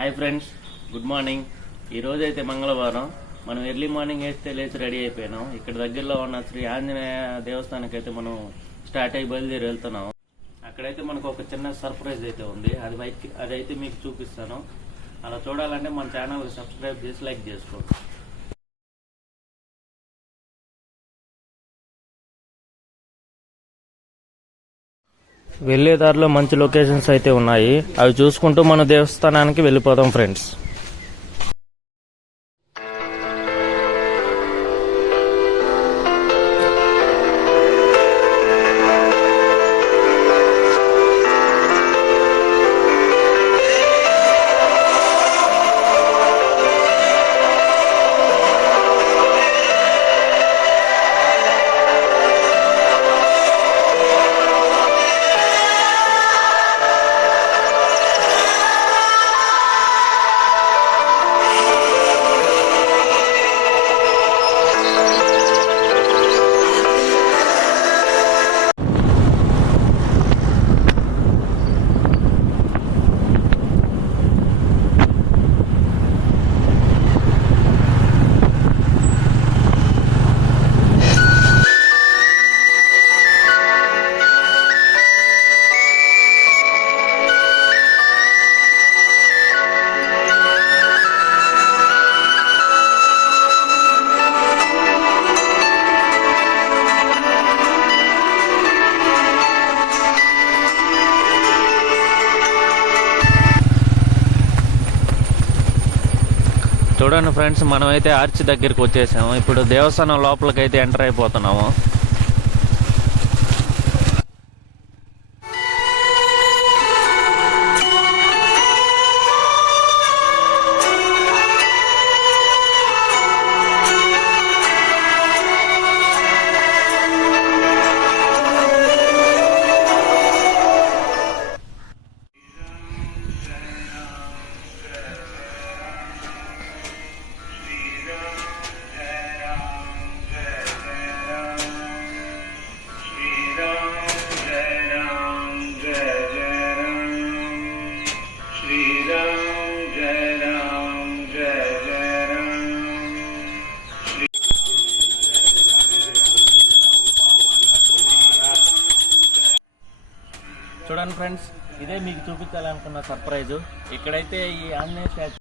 Hi friends, good morning. ఈరోజు అయితే మంగళవారం. మనం ఎర్లీ మార్నింగ్ వేస్తే లేచి రెడీ అయిపోయినాం. ఇక్కడ దగ్గరలో ఉన్న శ్రీ ఆంజనేయ దేవస్థానానికి అయితే మనం స్టార్ట్ అయ్యి బయలుదేరి వెళ్తున్నాం. అక్కడైతే మనకు ఒక చిన్న సర్ప్రైజ్ అయితే ఉంది. అదైతే మీకు చూపిస్తాను. అలా చూడాలంటే మన ఛానల్కి సబ్స్క్రైబ్ చేసి లైక్ చేసుకోండి. వెళ్లే దారిలో మంచి లొకేషన్స్ అయితే ఉన్నాయి. అవి చూసుకుంటూ మన దేవస్థానానికి వెళ్ళిపోదాం ఫ్రెండ్స్. చూడండి ఫ్రెండ్స్, మనమైతే ఆర్చ్ దగ్గరికి వచ్చేసాము. ఇప్పుడు దేవస్థానం లోపలికి అయితే ఎంటర్ అయిపోతున్నాము. చూడండి ఫ్రెండ్స్, ఇదే మీకు చూపించాలనుకున్న సర్ప్రైజ్. ఇక్కడైతే ఈ ఆంజనేయ స్టాచ్యూ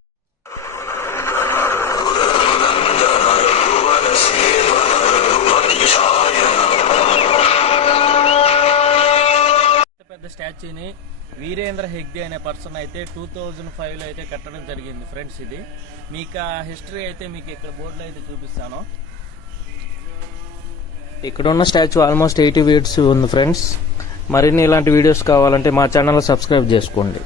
పెద్ద స్టాచ్యూని వీరేంద్ర హెగ్డే అనే పర్సన్ అయితే 2005లో అయితే కట్టడం జరిగింది ఫ్రెండ్స్. ఇది మీకు ఆ హిస్టరీ అయితే మీకు ఇక్కడ బోర్డులో అయితే చూపిస్తాను. ఇక్కడ ఉన్న స్టాచ్యూ ఆల్మోస్ట్ 80 years ఉంది ఫ్రెండ్స్. మరిన్ని ఇలాంటి వీడియోస్ కావాలంటే మా ఛానల్ సబ్స్క్రైబ్ చేసుకోండి.